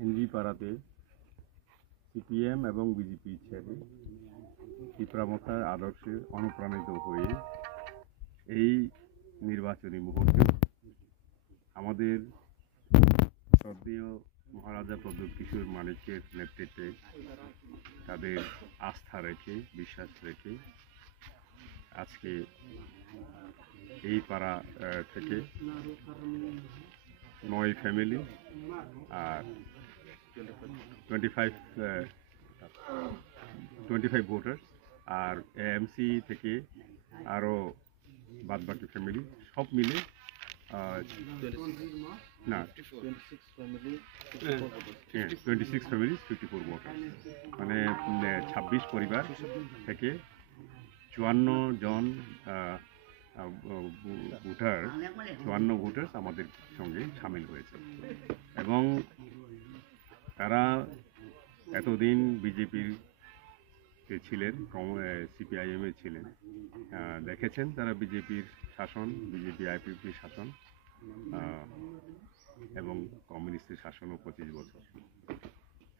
NG পাড়াতে CPM এবং BJP ছেড়ে তীব্রামথার আদর্শে অনুপ্রাণিত হয়ে এই নির্বাচনী মুহূর্তে আমাদের শ্রদ্ধেয় মহারাজা প্রদ্যোৎ কিশোর মানিক্যের নেতৃত্বে তাদের আস্থা রেখে বিশ্বাস রেখে আজকে এই পাড়া থেকে 9 ফ্যামিলি আর 25 ভোটার আর এএমসি থেকে আরও বাদবাকি ফ্যামিলি সব মিলে না 26 ফ্যামিলি 54 ভোটার মানে 26 পরিবার থেকে 54 জন ভোটার আমাদের সঙ্গে সামিল হয়েছে এবং তারা এতদিন বিজেপির ছিলেন সিপিআইএম এ ছিলেন দেখেছেন তারা বিজেপির শাসন বিজেপি আইপিপির শাসন এবং কমিউনিস্টের শাসনও 25 বছর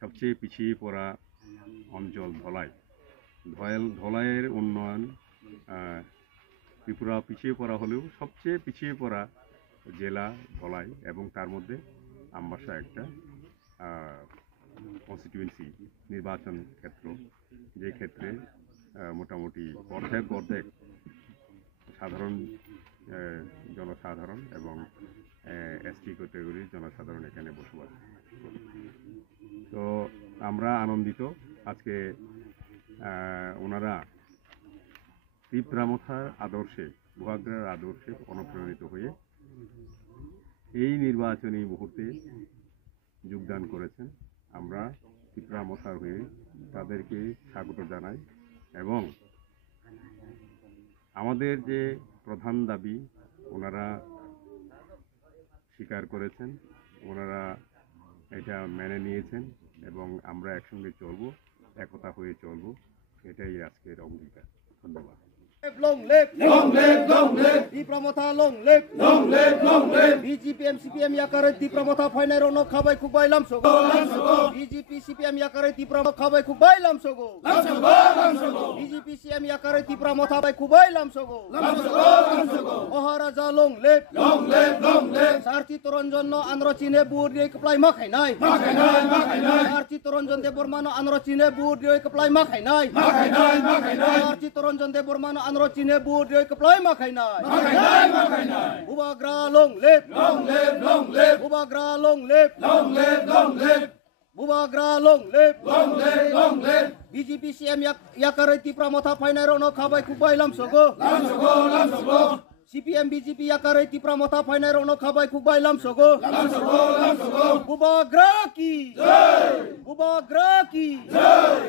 সবচেয়ে পিছিয়ে পড়া অঞ্চল ধলাইয়ের উন্নয়ন ত্রিপুরা পিছিয়ে পড়া হলেও সবচেয়ে পিছিয়ে পড়া জেলা ধলাই এবং তার মধ্যে আমবাসা একটা কনস্টিটিউয়েন্সি নির্বাচন ক্ষেত্র যে ক্ষেত্রে মোটামুটি অর্ধেক সাধারণ জনসাধারণ এবং এসটি ক্যাটাগরির জনসাধারণ এখানে বসবাস করে। তো আমরা আনন্দিত আজকে ওনারা তীব্রামথার আদর্শে গুহাগ্রার আদর্শে অনুপ্রাণিত হয়ে এই নির্বাচনী মুহূর্তে যোগদান করেছেন। আমরা তীব্রামথার হয়ে তাদেরকে স্বাগত জানাই এবং আমাদের যে প্রধান দাবি ওনারা স্বীকার করেছেন, ওনারা এটা মেনে নিয়েছেন এবং আমরা একসঙ্গে চলবো, একতা হয়ে চলবো, এটাই আজকের অঙ্গীকার। ধন্যবাদ। Long live, long live, long live. Tipra Motha long live, long live, long live. BJP CPM yakare Tipra Motha ফাইনার অন খাবাই খুবাই লামসগো, লামসগো. BJP CPM yakare তীব্রামথা খাবাই খুবাই লামসগো, লামসগো, লামসগো. BJP CPM yakare তীব্রামথা খাবাই খুবাই লামসগো, লামসগো, লামসগো. মহারাজা long live, long live, long live. সারচিত্তরঞ্জন আন্দ্রচিনে বুড় দিয়ে কপ্লাই মাখাই নাই, মাখাই নাই, মাখাই নাই. সারচিত্তরঞ্জন দেববর্মান আন্দ্রচিনে বুড় দিয়ে কপ্লাই মাখাই নাই, মাখাই নাই, মাখাই নাই. সারচিত্তরঞ্জন Debbarman Androchine board de kaplay makainai, makainai, makainai. Bubagra long live, long live, long live. Bubagra long live, long live, long live. Bubagra long live, long live, long live. BJP CM yakare Tipra Motha ফাইনার অন খাবাই খুবাই লামসগো, লামসগো, লামসগো. CPM BJP yakare Tipra Motha ফাইনার অন খাবাই খুবাই লামসগো, লামসগো, লামসগো. Bubagra ki jai, Bubagra ki jai.